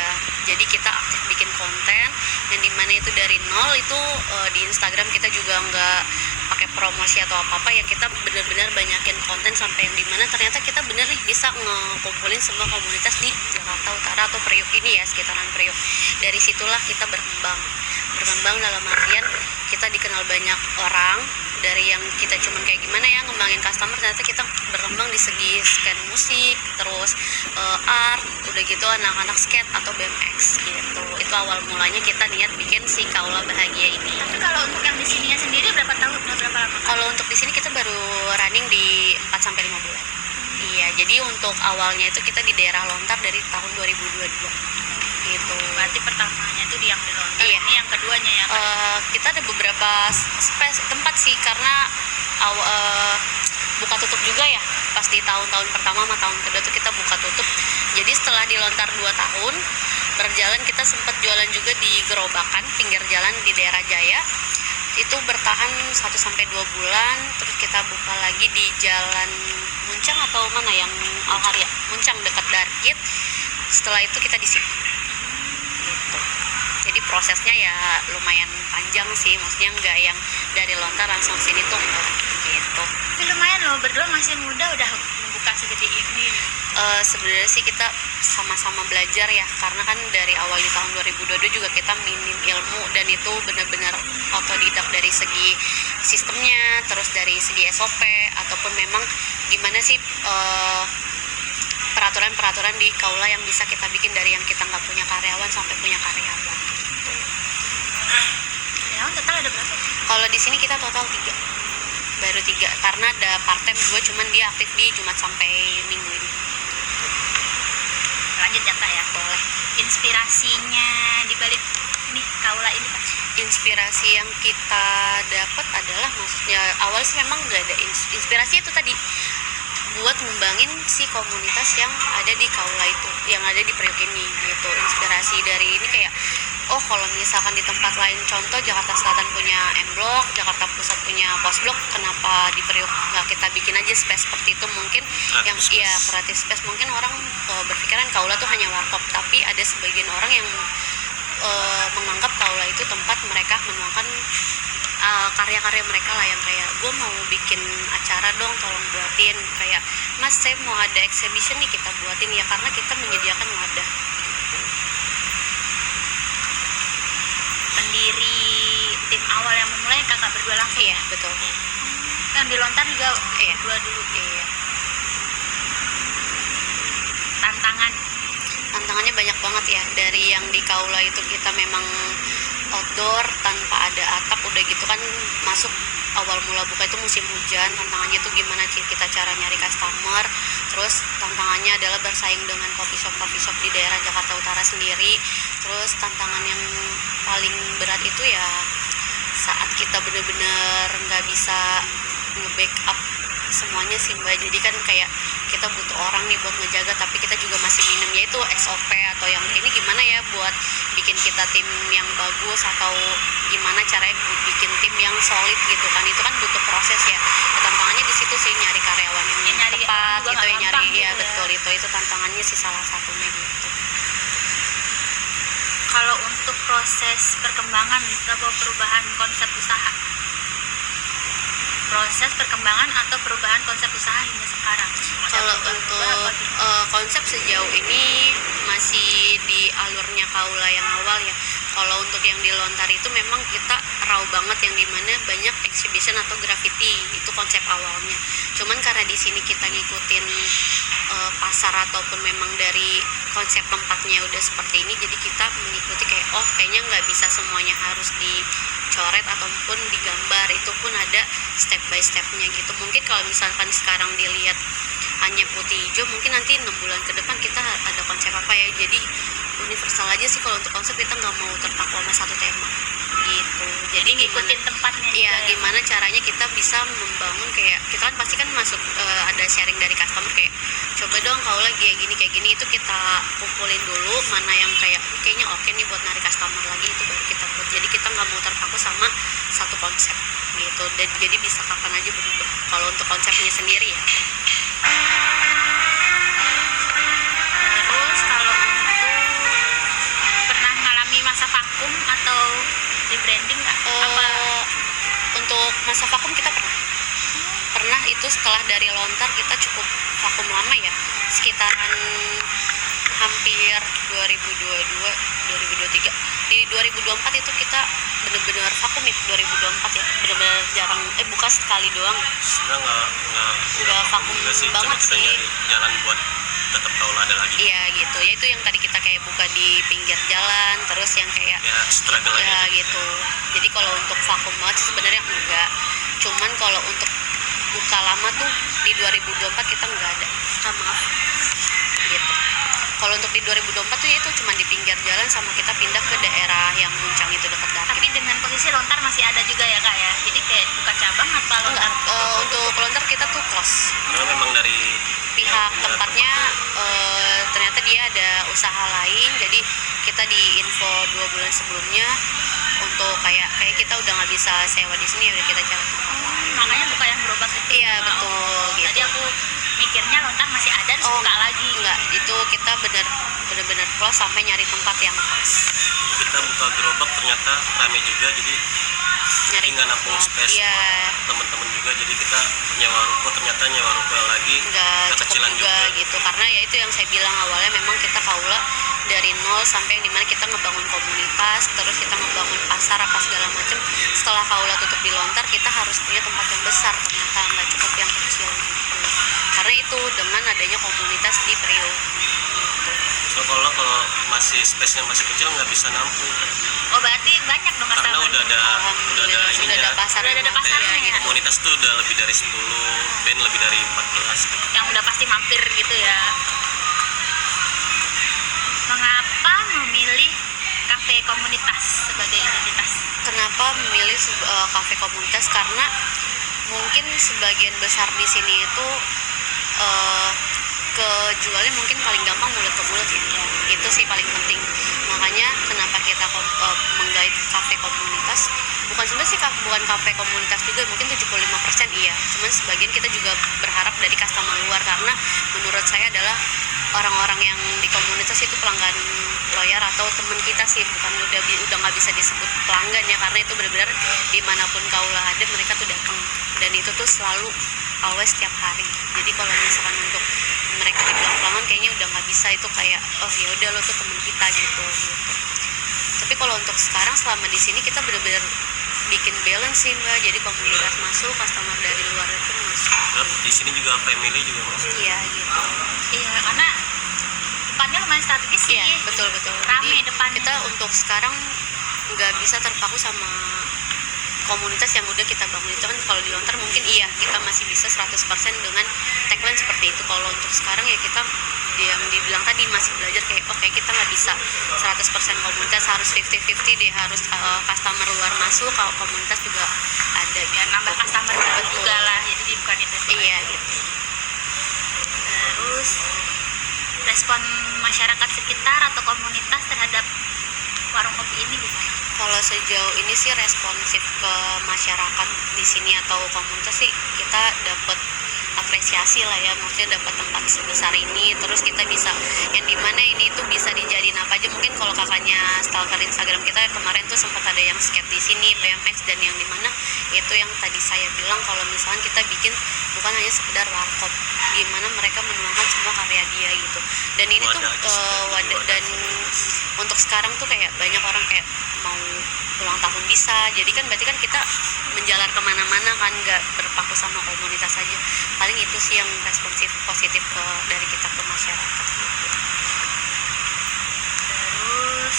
aja. Jadi kita aktif bikin konten yang dimana itu dari nol itu di Instagram kita juga nggak pakai promosi atau apa-apa ya, kita benar-benar banyakin konten sampai yang dimana ternyata kita bener nih bisa ngumpulin semua komunitas di Jakarta Utara atau Priuk ini ya, sekitaran Priuk. Dari situlah kita berkembang dalam artian kita dikenal banyak orang. Dari yang kita cuman kayak gimana ya ngembangin customer, ternyata kita berkembang di segi scan musik, terus art, udah gitu anak-anak skate atau BMX gitu. Itu awal mulanya kita niat bikin si Kaula Bahagia ini. Tapi kalau untuk yang di sininya sendiri berapa tahun, berapa lama? Kalau untuk di sini kita baru running di 4 sampai 5 bulan. Iya, jadi untuk awalnya itu kita di daerah Lontar dari tahun 2022 gitu. Berarti pertamanya itu di yang di Lontar, iya. Ini yang keduanya ya? Kita ada beberapa tempat sih, karena buka tutup juga ya. Pas di tahun-tahun pertama sama tahun kedua tuh kita buka tutup. Jadi setelah di Lontar 2 tahun berjalan, kita sempat jualan juga di gerobakan pinggir jalan di daerah Jaya. Itu bertahan 1 sampai 2 bulan, terus kita buka lagi di Jalan Muncang atau mana yang Alharia, Muncang dekat Darkit. Setelah itu kita di sini. Gitu. Jadi prosesnya ya lumayan panjang sih, maksudnya nggak yang dari Lontar langsung sini tuh enggak gitu. Tapi lumayan loh, berdua masih muda udah membuka segede ini. Sebenarnya sih kita sama-sama belajar ya, karena kan dari awal di tahun 2022 juga kita minim ilmu, dan itu benar-benar otodidak dari segi sistemnya, terus dari segi SOP, ataupun memang gimana sih peraturan-peraturan di Kaula yang bisa kita bikin dari yang kita nggak punya karyawan sampai punya karyawan gitu. Karyawan total ada berapa? Kalau di sini kita total 3, baru 3, karena ada part time 2, cuman dia aktif di Jumat sampai Minggu ini. Lanjut ya Kak ya? Boleh. Inspirasinya di balik nih Kaula ini Kak? Inspirasi yang kita dapat adalah, maksudnya awal sih memang nggak ada inspirasi itu tadi, buat ngembangin si komunitas yang ada di Kaula itu, yang ada di Priuk ini gitu. Inspirasi dari ini kayak, oh kalau misalkan di tempat lain, contoh Jakarta Selatan punya M-Block, Jakarta Pusat punya Post-Block, kenapa di Priuk nggak kita bikin aja space seperti itu? Mungkin yang ya kreatif space, mungkin orang berpikiran Kaula tuh hanya warkop, tapi ada sebagian orang yang menganggap Kaula itu tempat mereka menuangkan karya-karya mereka lah, yang kayak gue mau bikin acara dong, tolong buatin, kayak Mas saya mau ada exhibition nih, kita buatin ya, karena kita menyediakan wadah gitu. Pendiri tim awal yang memulai kakak berdua langsung? Iya betul. Yang di Lontar juga Iya. berdua dulu? Iya. Tantangannya banyak banget ya. Dari yang di Kaula itu kita memang outdoor tanpa ada atap, udah gitu kan masuk awal mula buka itu musim hujan. Tantangannya tuh gimana sih kita cara nyari customer. Terus tantangannya adalah bersaing dengan coffee shop di daerah Jakarta Utara sendiri. Terus tantangan yang paling berat itu ya saat kita bener-bener nggak bisa nge-backup semuanya sih Mbak. Jadi kan kayak kita butuh orang nih buat ngejaga, tapi kita juga masih minim, yaitu SOP atau yang ini gimana ya buat bikin kita tim yang bagus, atau gimana caranya bikin tim yang solid gitu kan. Itu kan butuh proses ya. Tantangannya di situ sih, nyari karyawan yang nyari tepat gitu ya, nyari gitu ya betul, itu tantangannya sih salah satunya gitu. Kalau untuk proses perkembangan atau perubahan konsep usaha, proses perkembangan atau perubahan konsep usaha hingga sekarang, kalau untuk konsep sejauh ini masih di alurnya Kaula yang awal ya. Kalau untuk yang di Lontar itu memang kita raw banget, yang dimana banyak exhibition atau graffiti, itu konsep awalnya. Cuman karena di sini kita ngikutin pasar ataupun memang dari konsep tempatnya udah seperti ini, jadi kita mengikuti kayak oh kayaknya nggak bisa semuanya harus dicoret ataupun digambar, itu pun ada step by stepnya gitu. Mungkin kalau misalkan sekarang dilihat hanya putih hijau, mungkin nanti 6 bulan ke depan kita ada konsep apa ya. Jadi universal aja sih kalau untuk konsep, kita nggak mau terpaku sama satu tema gitu. Jadi ngikutin tempatnya ya juga, gimana caranya kita bisa membangun, kayak kita kan pasti kan masuk ada sharing dari customer, kayak coba dong Kaula kayak gini, itu kita kumpulin dulu mana yang kayaknya oke nih buat narik customer lagi, itu baru kita buat. Jadi kita nggak mau terpaku sama satu konsep gitu, dan jadi bisa kapan aja berubah kalau untuk konsepnya sendiri ya. Terus kalau untuk vakum atau rebranding nggak? Apa? Untuk masa vakum kita pernah itu setelah dari lontar kita cukup vakum lama ya, sekitaran hampir 2022 2023. Di 2024 itu kita benar-benar vakum ya. 2024 ya benar-benar jarang, buka sekali doang. Sebenarnya nggak vakum juga sih, cuma banget kita sih. nyari jalan buat tetap kaula ada lagi. Iya gitu ya, itu yang tadi kita kayak buka di pinggir jalan, terus yang kayak Ya struggle ya aja gitu. Jadi kalau untuk vakum banget sih sebenarnya enggak, cuman kalau untuk buka lama tuh di 2024 kita nggak ada. Maaf gitu. Kalau untuk di 2024 tuh itu cuma di pinggir jalan, sama kita pindah ke daerah yang Muncang itu dekat Dakin. Tapi dengan posisi lontar masih ada juga ya kak ya, jadi kayak buka cabang apa lontar? Enggak, untuk lontar kita tuh close. karena memang dari Pihak tempatnya ternyata dia ada usaha lain, jadi kita di info 2 bulan sebelumnya untuk kayak kita udah nggak bisa sewa di sini, udah kita cari tempat lain. Makanya buka yang gerobak itu. Iya betul gitu. Tadi aku mikirnya lontar masih ada terus buka lagi. Enggak, itu kita bener-bener close sampai nyari tempat yang pas. kita buka gerobak ternyata rame juga, jadi Nyari nggak nampung tempat. space Iya, buat teman-teman juga, jadi kita nyewa ruko, ternyata nyewa ruko lagi nggak cukup kecilan juga gitu, karena ya itu yang saya bilang awalnya, memang kita kaula dari nol sampai yang dimana kita ngebangun komunitas, terus kita ngebangun pasar apa segala macam. Setelah kaula tutup di lontar, kita harus punya tempat yang besar, ternyata nggak cukup yang kecil gitu. Karena itu dengan adanya komunitas di Priok gitu. so kalau masih space-nya masih kecil nggak bisa nampung, Oh berarti banyak dong karena customer. udah ada Alhamdulillah sudah ininya. ada pasar, Udah ada pasarnya ya? Komunitas tuh udah lebih dari 10, band lebih dari 14. Yang udah pasti mampir gitu ya. Mengapa memilih kafe komunitas sebagai identitas? Kenapa memilih kafe komunitas? Karena mungkin sebagian besar di sini itu kejualnya mungkin paling gampang mulut ke mulut ya. Itu sih paling penting. Makanya kenapa kita menggait kafe komunitas, bukan sebenarnya sih bukan kafe komunitas juga, mungkin 75% iya, cuman sebagian kita juga berharap dari customer luar, karena menurut saya adalah orang-orang yang di komunitas itu pelanggan loyal atau teman kita sih, bukan udah nggak bisa disebut pelanggan ya, karena itu benar-benar dimanapun kaula ada mereka tuh datang, dan itu tuh selalu always setiap hari. Jadi kalau misalkan untuk mereka dibilang pelanggan kayaknya udah nggak bisa, itu kayak oh ya udah lo tuh teman kita gitu. Tapi kalau untuk sekarang selama di sini kita benar-benar bikin balance sih mbak, jadi komunitas masuk, customer dari luar itu masuk. Di sini juga family juga masuk. Iya gitu. Iya karena depannya lumayan strategis sih. Iya betul. Rame Jadi depannya. kita untuk sekarang nggak bisa terpaku sama komunitas yang udah kita bangun. Itu kan kalau di lontar mungkin iya kita masih bisa 100% dengan tagline seperti itu. Kalau untuk sekarang ya kita yang dibilang tadi masih belajar kayak oke, kita nggak bisa 100% komunitas, harus 50-50 deh, harus customer luar masuk, kalau komunitas juga ada Biar nambah customer dapat Betul. juga lah, jadi bukan itu. Iya gitu. Terus respon masyarakat sekitar atau komunitas terhadap warung kopi ini gimana? Kalau sejauh ini sih responsif ke masyarakat di sini atau komunitas sih kita dapat apresiasi lah ya, maksudnya dapat tempat sebesar ini, terus kita bisa yang dimana ini tuh bisa dijadiin apa aja. Mungkin kalau kakaknya stalker Instagram kita kemarin tuh sempat ada yang skate di sini BMX, dan yang dimana itu yang tadi saya bilang kalau misalnya kita bikin bukan hanya sekedar warkop, gimana mereka menuangkan semua karya dia gitu. Dan ini tuh wadah, dan untuk sekarang tuh kayak banyak orang kayak mau ulang tahun bisa, jadi kan berarti kan kita menjalar kemana-mana kan, nggak berpaku sama komunitas aja. Paling itu sih yang responsif positif dari kita ke masyarakat. Terus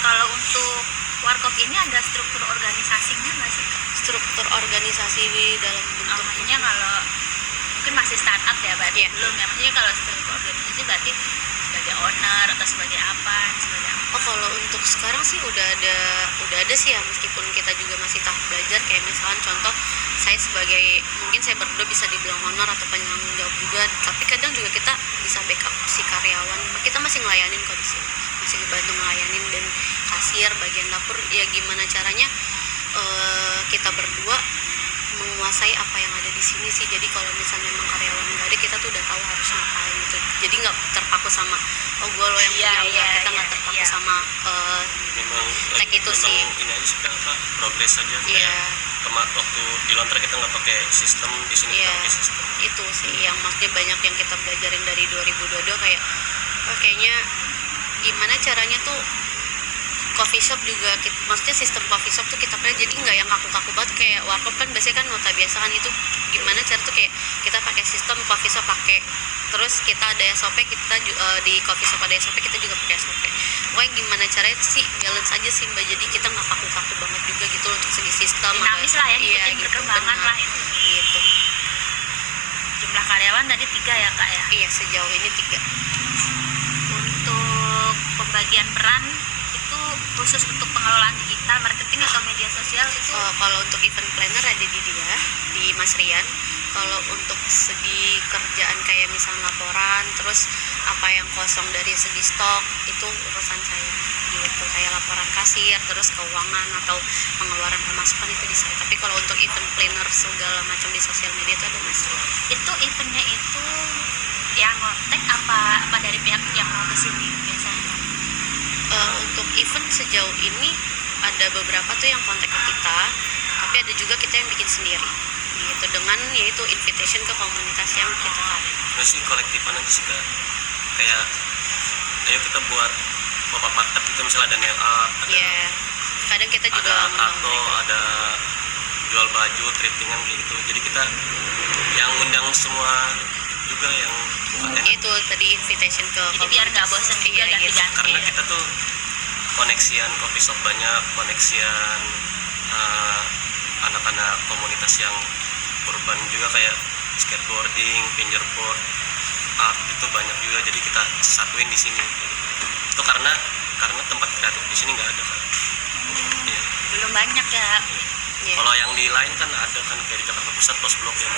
kalau untuk warkop ini ada struktur organisasinya nggak sih? Struktur organisasi di dalam bentuk Maksudnya kalau mungkin masih startup ya berarti Iya. belum ya, maksudnya kalau struktur organisasi berarti sebagai owner atau sebagai apa, Oh kalau untuk sekarang sih udah ada sih ya, meskipun kita juga masih tahap belajar. Kayak misalkan contoh saya sebagai, mungkin saya berdua bisa dibilang owner atau penanggung jawab juga, tapi kadang juga kita bisa backup si karyawan. Kita masih ngelayanin kok di sini, masih bantu ngelayanin, dan kasir, bagian dapur ya gimana caranya kita berdua menguasai apa yang ada di sini sih. Jadi kalau misalnya memang karyawan nggak ada, kita tuh udah tahu harus ngapain gitu. Jadi nggak terpaku sama oh gue lo yang punya, kita nggak terpaku sama memang tag itu sih. Ini aja sih Kak, apa progres aja Iya. kayak waktu di Lontar kita nggak pakai sistem, di sini kita Iya, pakai sistem. itu sih yang maksudnya banyak yang kita belajarin dari 2022 kayak kayaknya gimana caranya tuh coffee shop juga maksudnya sistem coffee shop tuh kita pelajari jadi nggak yang kaku-kaku banget kayak warkop kan biasanya kan nota biasa kan itu gimana cara tuh kayak kita pakai sistem coffee shop pakai terus kita ada SOP kita di coffee shop ada SOP kita juga pakai SOP pokoknya gimana caranya sih balance aja sih mbak jadi kita nggak kaku-kaku banget juga gitu untuk segi sistem Dinamis lah ya, iya ngikutin gitu perkembangan benar lah itu. gitu Jumlah karyawan tadi 3 ya kak ya. iya sejauh ini 3. Untuk pembagian peran itu khusus untuk pengelolaan digital, marketing atau media sosial itu Kalau untuk event planner ada di dia, di Mas Rian. Kalau untuk segi kerjaan kayak misalnya laporan, terus apa yang kosong dari segi stok itu urusan saya. Gitu kayak laporan kasir, terus keuangan atau pengeluaran pemasukan itu di saya. Tapi kalau untuk event planner segala macam di sosial media itu ada Mas Rian. itu eventnya itu yang ngontek apa dari pihak yang mau kesini biasanya. Untuk event sejauh ini ada beberapa tuh yang kontak ke kita, tapi ada juga kita yang bikin sendiri. Gitu dengan yaitu invitation ke komunitas yang kita tarik. Nah sih kolektifan aja sih Kak, kayak ayo kita buat pop-up market gitu, misalnya ada nail art, ada Iya, kadang kita juga ada ngundang tato, mereka. ada jual baju, thriftingan kayak gitu. Jadi kita yang undang semua juga yang bukan Ya, itu tadi invitation ke Jadi biar nggak bosan juga iya, gitu. ganti-ganti. karena Iya. kita tuh koneksian coffee shop banyak, koneksian eh, anak-anak komunitas yang urban juga kayak skateboarding, fingerboard, art itu banyak juga. Jadi kita satuin di sini. Itu karena tempat kreatif di sini nggak ada kan. Iya. Belum banyak ya. Iya. Kalau yang di lain kan ada kan kayak di Jakarta Pusat Pos Blok yang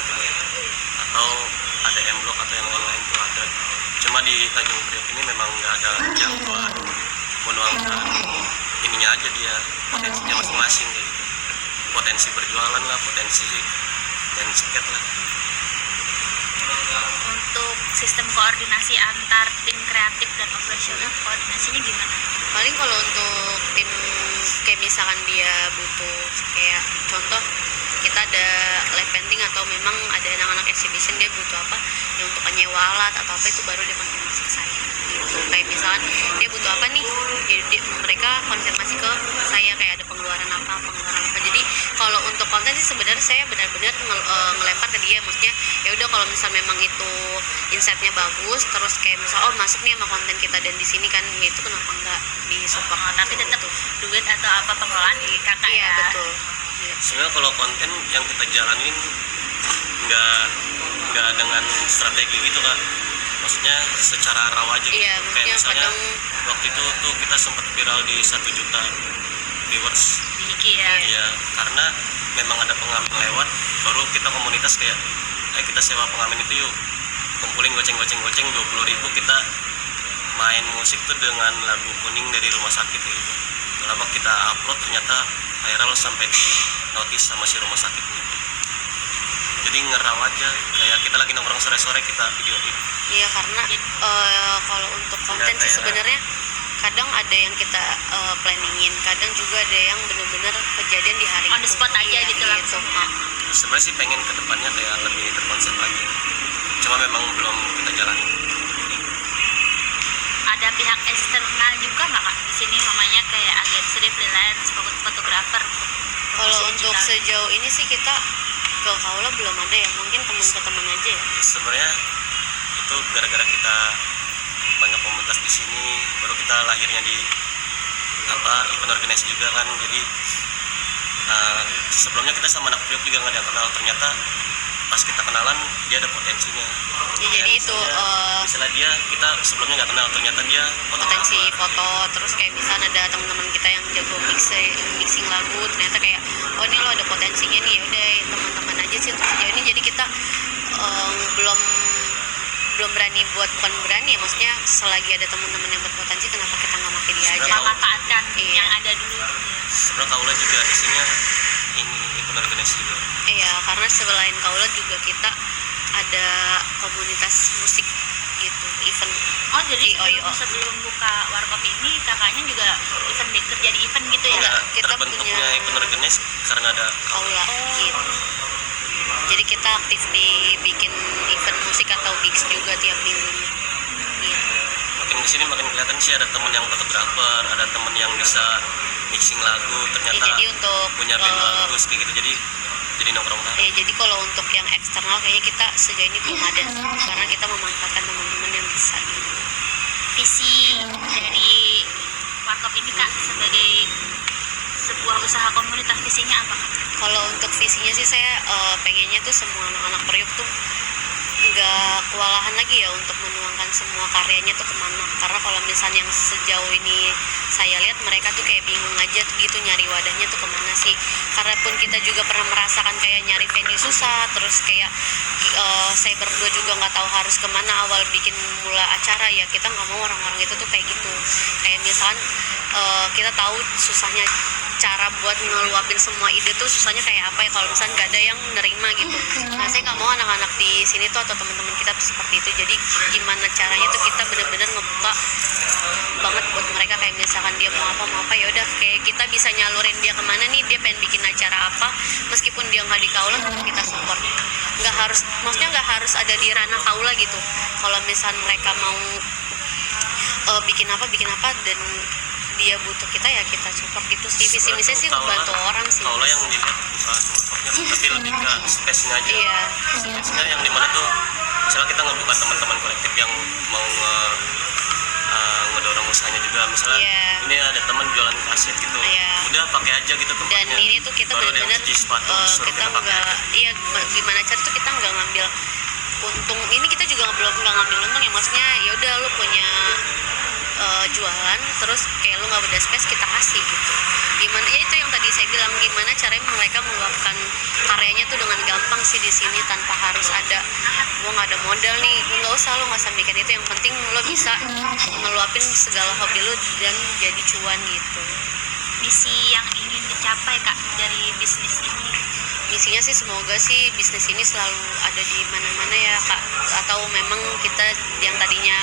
atau ada M Blok atau yang lain-lain tuh ada. Cuma di Tanjung Priok ini memang nggak ada yang buat menuangkan ininya aja dia potensinya masing-masing kayak gitu. Potensi berjualan lah, potensi dan sket lah. Untuk sistem koordinasi antar tim kreatif dan operasional, koordinasinya gimana? Paling kalau untuk tim kayak misalkan dia butuh kayak contoh kita ada live painting atau memang ada anak-anak exhibition dia butuh apa ya untuk nyewa alat atau apa itu baru dia konfirmasi ke saya gitu. Kayak misalkan dia butuh apa nih mereka konfirmasi ke saya kayak ada pengeluaran apa jadi kalau untuk konten sih sebenarnya saya benar-benar ngelempar ke dia maksudnya ya udah kalau misal memang itu insightnya bagus terus kayak misal oh masuk nih sama konten kita dan di sini kan ya itu kenapa enggak disupport Tapi tetap duit atau apa pengelolaan di kakak iya ya. betul. Iya. Sebenarnya kalau konten yang kita jalanin nggak dengan strategi gitu Kak, maksudnya secara raw aja gitu. Iya, Kayak maksudnya misalnya kadang waktu itu tuh kita sempat viral di 1 juta viewers. Di IG ya. Iya, karena memang ada pengamen lewat, baru kita komunitas kayak kita sewa pengamen itu yuk, kumpulin goceng 20.000 kita main musik tuh dengan lagu Kuning dari Rumah Sakit gitu. Lama kita upload ternyata viral sampai di notice sama si rumah sakitnya. Jadi ngeraw aja, kayak kita lagi nongkrong sore-sore kita videoin. iya karena kalau untuk konten sih kayak- sebenarnya kadang ada yang kita planningin kadang juga ada yang benar-benar kejadian di hari On the itu. spot aja Iya, gitu langsung. Sebenarnya sih pengen ke depannya kayak lebih terkonsep lagi. Cuma memang belum kita jalani. Ada pihak eksternal juga nggak kak di sini, namanya kayak agensi freelance, fotografer. Kalau untuk sejauh ini sih kita ke Kaula belum ada ya mungkin teman ke teman aja ya. Sebenarnya itu gara-gara kita banyak komunitas di sini, baru kita lahirnya di event organisasi juga kan. Jadi sebelumnya kita sama anak Priok juga nggak ada yang kenal, ternyata pas kita kenalan dia ada potensinya. Ya, jadi itu Misalnya dia kita sebelumnya nggak kenal, ternyata dia potensi fotografer. foto terus kayak misalnya ada teman-teman kita yang jago mixing lagu ternyata kayak oh ini lo ada potensinya nih ya udah teman-teman aja sih untuk sejauh ini jadi kita belum bukan berani ya maksudnya selagi ada teman-teman yang berpotensi kenapa kita nggak pakai dia aja Memanfaatkan Iya. yang ada dulu. Sebenarnya Kaula juga isinya ini event organisasi juga. iya karena selain Kaula juga kita ada komunitas musik gitu event Oh jadi Di OYO. sebelum buka warkop ini kakaknya juga event maker jadi event gitu ya? Enggak, kita terbentuknya punya- event organize karena ada kaula gitu. Jadi kita aktif di bikin event musik atau gigs juga tiap minggunya gitu. makin kesini makin kelihatan sih ada temen yang fotografer, ada temen yang bisa mixing lagu, Ya, ternyata jadi untuk punya band bagus kayak gitu, jadi nongkrong bareng. jadi kalau untuk yang eksternal kayaknya kita sejauh ini belum ada karena kita memanfaatkan teman-teman yang bisa gitu. Visi dari Warkop ini Kak sebagai sebuah usaha komunitas, visinya apa Kak? Kalau untuk visinya sih saya pengennya tuh semua anak-anak Priuk tuh nggak kewalahan lagi ya untuk menuangkan semua karyanya tuh kemana, karena kalau misalnya yang sejauh ini saya lihat mereka tuh kayak bingung aja tuh gitu nyari wadahnya tuh kemana sih, karena pun kita juga pernah merasakan kayak nyari venue susah, terus kayak saya berdua juga nggak tahu harus kemana awal bikin mula acara, ya kita nggak mau orang-orang itu tuh kayak gitu, kayak misalkan kita tahu susahnya cara buat ngeluapin semua ide tuh susahnya kayak apa ya kalau misalnya nggak ada yang nerima gitu. Nah saya nggak mau anak-anak di sini tuh atau teman-teman kita tuh seperti itu, jadi gimana caranya tuh kita bener-bener ngebuka banget buat mereka, kayak misalkan dia mau apa ya udah kayak kita bisa nyalurin dia kemana nih, dia pengen bikin acara apa meskipun dia nggak di kaula tetap kita support, nggak harus, maksudnya nggak harus ada di ranah kaula gitu. Kalau misalnya mereka mau bikin apa dan dia butuh kita ya kita support gitu sih. Visi misinya sih membantu orang sih. Kaula yang dilihat bukan workshopnya tapi lebih ke space-nya aja. Iya. Space-nya yang dimana tuh misalnya kita ngebuka teman-teman kolektif yang mau ngedorong usahanya juga, misalnya Iya. ini ada teman jualan kaset gitu, Iya. udah pakai aja gitu Dan tempatnya. ini tuh kita baru ada yang benar-benar cuci sepatu suruh kita kita pakai nggak, aja. iya gimana cara tuh kita nggak ngambil untung, ini kita juga belum nggak ngambil untung ya, maksudnya ya udah lu punya jualan terus kayak lu nggak beda space kita kasih gitu, gimana ya itu yang tadi saya bilang gimana caranya mereka meluapkan karyanya tuh dengan gampang sih di sini tanpa harus ada gua nggak ada modal nih, nggak usah, lu nggak usah mikir itu, yang penting lo bisa ngeluapin segala hobi lu dan jadi cuan gitu. Misi yang ingin dicapai Kak dari bisnis ini? Misinya sih semoga sih bisnis ini selalu ada di mana-mana ya Kak, atau memang kita yang tadinya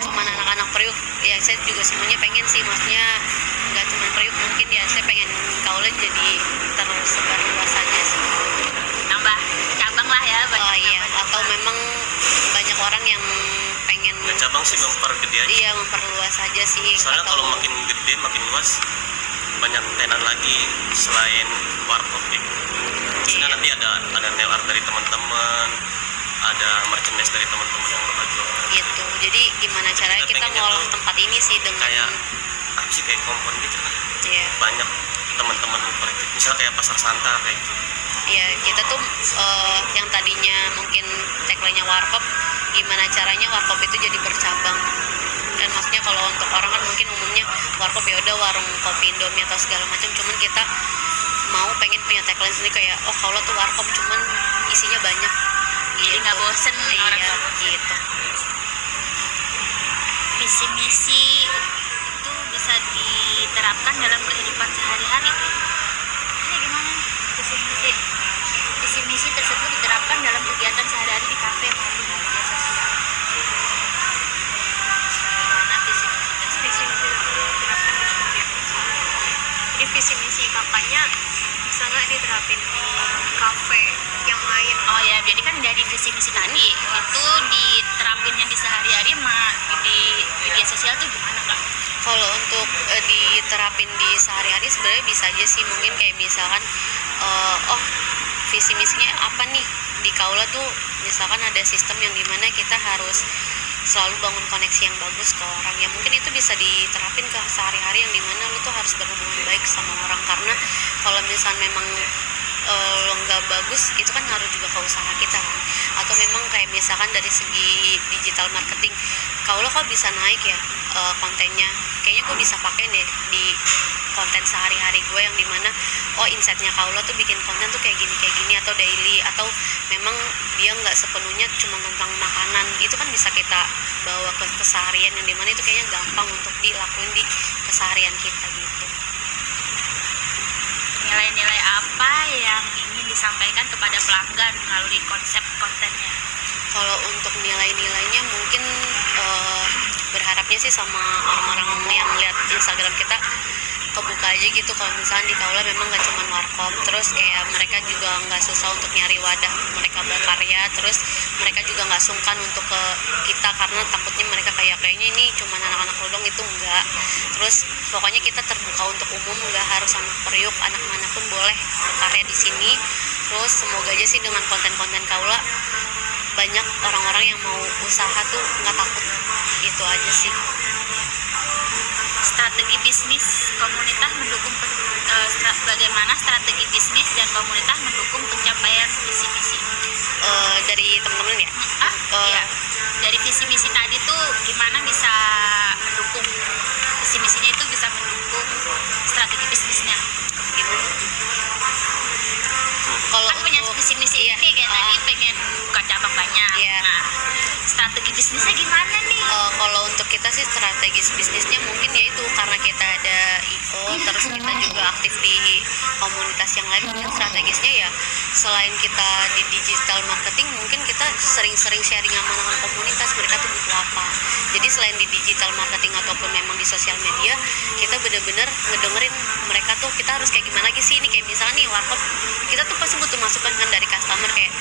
cuma anak-anak Priuk ya, saya juga semuanya pengen sih, maksudnya nggak cuma Priuk, mungkin ya saya pengen kaula jadi tersebar luas aja sih. Nambah cabang lah ya, banyak Oh iya, nambah atau cabang. memang banyak orang yang pengen Nah, cabang sih mempergede aja. iya memperluas aja sih. Soalnya atau kalau makin gede makin luas banyak tenan lagi selain warkop gitu. Maksudnya Iya. nanti ada nail art dari teman-teman, ada merchandise dari teman-teman yang bakal jualan. gitu, jadi gimana caranya Kita kita pengennya ngolah tuh tempat ini sih dengan Kayak apa sih, kayak kompon gitu kan. ya Banyak teman-teman kolektif. Misalnya kayak pasar Santa kayak gitu. ya kita tuh yang tadinya mungkin tagline-nya warkop, gimana caranya warkop itu jadi bercabang, dan maksudnya kalau untuk orang kan mungkin umumnya warkop ya udah warung kopi Indomie atau segala macam, cuman kita mau pengen punya tagline sendiri kayak oh kaula tuh warkop cuman isinya banyak Jadi gitu. nggak bosen, orang Iya nggak bosen. gitu. Visi misi itu bisa diterapkan dalam kehidupan sehari-hari. Ini gimana nih visi misi tersebut diterapkan dalam kegiatan sehari-hari di kafe maupun di media sosial. Gimana visi misi tersebut? Visi misi diterapkan di setiap usaha. Jadi visi misi kakaknya bisa nggak diterapin di kafe yang lain? Oh ya, jadi kan dari visi misi tadi itu diterapinnya di sehari-hari sama di media sosial tuh gimana Kak? Kalau untuk diterapin di sehari-hari sebenarnya bisa aja sih, mungkin kayak misalkan oh visi misinya apa nih di kaula tuh, misalkan ada sistem yang dimana kita harus selalu bangun koneksi yang bagus ke orang, ya mungkin itu bisa diterapin ke sehari-hari yang dimana lu tuh harus berhubungan baik sama orang, karena kalau misalnya memang lo nggak bagus itu kan ngaruh juga ke usaha kita kan. Atau memang kayak misalkan dari segi digital marketing, kaula kok bisa naik ya kontennya, kayaknya gue bisa pakai deh di konten sehari-hari gue, yang dimana oh insightnya kaula tuh bikin konten tuh kayak gini atau daily, atau memang dia nggak sepenuhnya cuma tentang makanan, itu kan bisa kita bawa ke keseharian yang dimana itu kayaknya gampang untuk dilakuin di keseharian kita gitu. Nilai-nilai apa yang ingin disampaikan kepada pelanggan melalui konsep kontennya? Kalau untuk nilai-nilainya mungkin berharapnya sih sama orang-orang yang lihat Instagram kita kebuka aja gitu. Kalau misalnya di Kaula memang nggak cuma warkop, terus kayak mereka juga nggak susah untuk nyari wadah mereka berkarya, terus mereka juga nggak sungkan untuk ke kita karena takutnya mereka kayaknya ini cuma anak-anak lodong, itu enggak. Terus pokoknya kita terbuka untuk umum, nggak harus anak Priuk, anak mana pun boleh berkarya di sini. Terus semoga aja sih dengan konten-konten Kaula banyak orang-orang yang mau usaha tuh nggak takut, itu aja sih. Strategi bisnis komunitas mendukung bagaimana strategi bisnis dan komunitas mendukung pencapaian visi misi. Dari teman-teman ya. Iya. Dari visi misi tadi tuh gimana bisa mendukung visi misinya, itu bisa mendukung strategi bisnisnya. Gimana? Kalau Kan punya untuk visi misi iya, ini kayak tadi pengen buka cabang banyak. Iya. Nah, strategi bisnisnya gimana nih? kalau untuk kita sih strategis bisnisnya mungkin yaitu karena kita ada IO, terus kita juga aktif di komunitas yang lain. Mungkin strategisnya ya selain kita di digital marketing, mungkin kita sering-sering sharing sama anak komunitas mereka tuh butuh apa. Jadi selain di digital marketing ataupun memang di sosial media, kita benar-benar ngedengerin mereka tuh kita harus kayak gimana lagi sih. Ini kayak misalnya nih warkop, kita tuh pasti butuh masukan kan dari customer kayak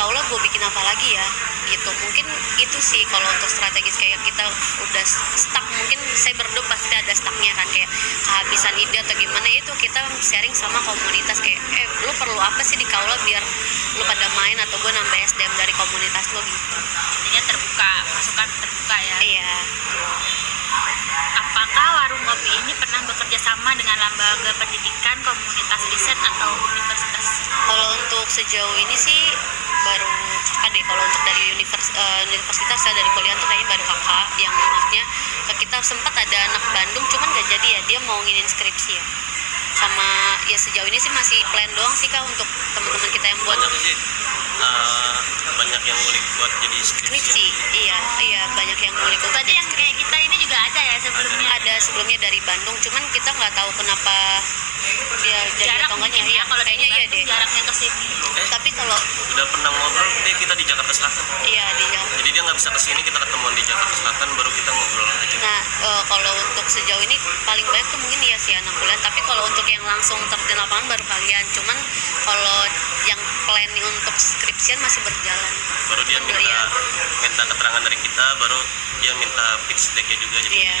Kaula gue bikin apa lagi ya gitu. Mungkin itu sih kalau untuk strategis, kayak kita udah stuck, mungkin saya berdua pasti ada stucknya kan, kayak kehabisan ide atau gimana, itu kita sharing sama komunitas kayak lu perlu apa sih di Kaula biar lu pada main, atau gue nambah SDM dari komunitas lo gitu. Intinya terbuka, masukan terbuka ya. Iya. Apakah warung kopi ini pernah bekerja sama dengan lembaga pendidikan, komunitas riset atau universitas? Kalau untuk sejauh ini sih baru kakak deh. Kalau untuk dari universitas ya, dari kuliah tuh kayaknya baru kakak yang maksudnya kita sempat ada anak Bandung, cuman gak jadi ya, dia mau nginin skripsi ya. Sama ya sejauh ini sih masih plan doang sih kak untuk teman-teman kita yang buat banyak sih banyak yang ngulik buat jadi skripsi. Iya banyak yang ngulik. Berarti yang kayak kita ini juga ada ya sebelumnya? Ada sebelumnya dari Bandung, cuman kita nggak tahu kenapa dia jadi Jarak atau enggaknya. mungkin Iya, kalau kayaknya dari iya Bandung deh. jaraknya ke sini. Tapi kalau udah pernah ngobrol kita di Jakarta Selatan, iya di Jawa. jadi dia nggak bisa kesini, kita ketemuan di Jakarta Selatan baru kita ngobrol aja. Nah, kalau untuk sejauh ini paling banyak tuh mungkin ya si anak kuliah. Tapi kalau untuk yang langsung terjun lapangan baru kalian. Cuman kalau yang planning untuk skripsian masih berjalan. Baru dia minta keterangan dari kita, baru dia minta pitch deck-nya juga. Jadi Iya.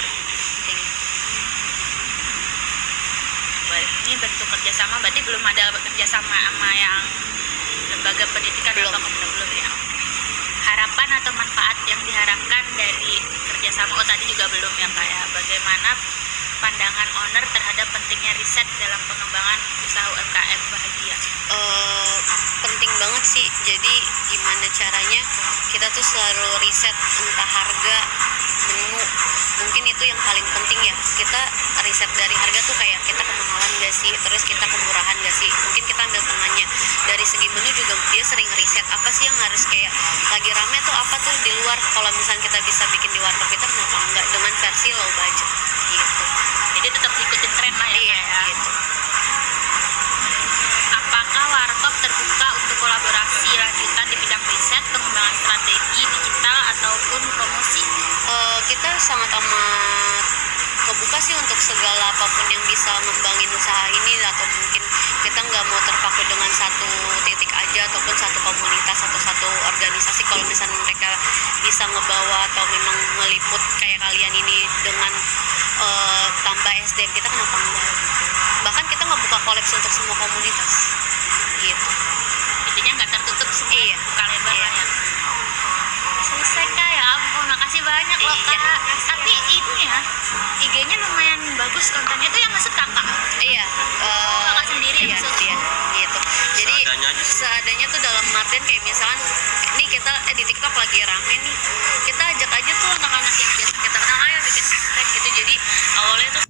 Baik, ini bentuk kerjasama, berarti belum ada kerjasama sama yang lembaga pendidikan Belum. atau belum ya? Harapan atau manfaat yang diharapkan dari kerjasama, tadi juga belum ya Kak ya? Bagaimana pandangan owner terhadap pentingnya riset dalam pengembangan usaha UMKM bahagia? Penting banget sih. Jadi gimana caranya kita tuh selalu riset, entah harga, menu, mungkin itu yang paling penting ya. Kita riset dari harga tuh kayak kita kemahalan gak sih, terus kita kemurahan gak sih, mungkin kita ambil tengahnya. Dari segi menu juga dia sering riset apa sih yang harus kayak lagi rame tuh apa tuh di luar, kalau misalnya kita bisa bikin di warkop kita kenapa enggak dengan versi low budget gitu. Jadi tetap ikutin tren lah ya Iya Kak ya? gitu. Apakah warkop terbuka untuk kolaborasi lanjutan di bidang riset, pengembangan strategi digital ataupun promosi? Kita sangat amat kebuka sih untuk segala apapun yang bisa ngembangin usaha ini, atau mungkin kita nggak mau terpaku dengan satu titik aja ataupun satu komunitas atau satu organisasi. Kalau misalnya mereka bisa ngebawa atau memang meliput kayak kalian ini dengan tambah SDM kita, kenapa enggak gitu. Bahkan kita ngebuka kolaps untuk semua komunitas gitu. Intinya nggak tertutup semua, Iya. buka lebar Iya. lah ya. Selesai Kak, ya ampun, makasih banyak loh Iya. Kak. Tapi ini ya, IG-nya lumayan bagus, kontennya tuh yang ngesut Kakak. Iya. Kakak sendiri yang iya, maksud? iya, gitu. Jadi Seadanya aja sih. seadanya tuh dalam artian kayak misalkan ini kita di TikTok lagi rame nih, kita ajak aja tuh anak-anak yang biasa kita kenal, ayo bikin konten gitu. Jadi awalnya tuh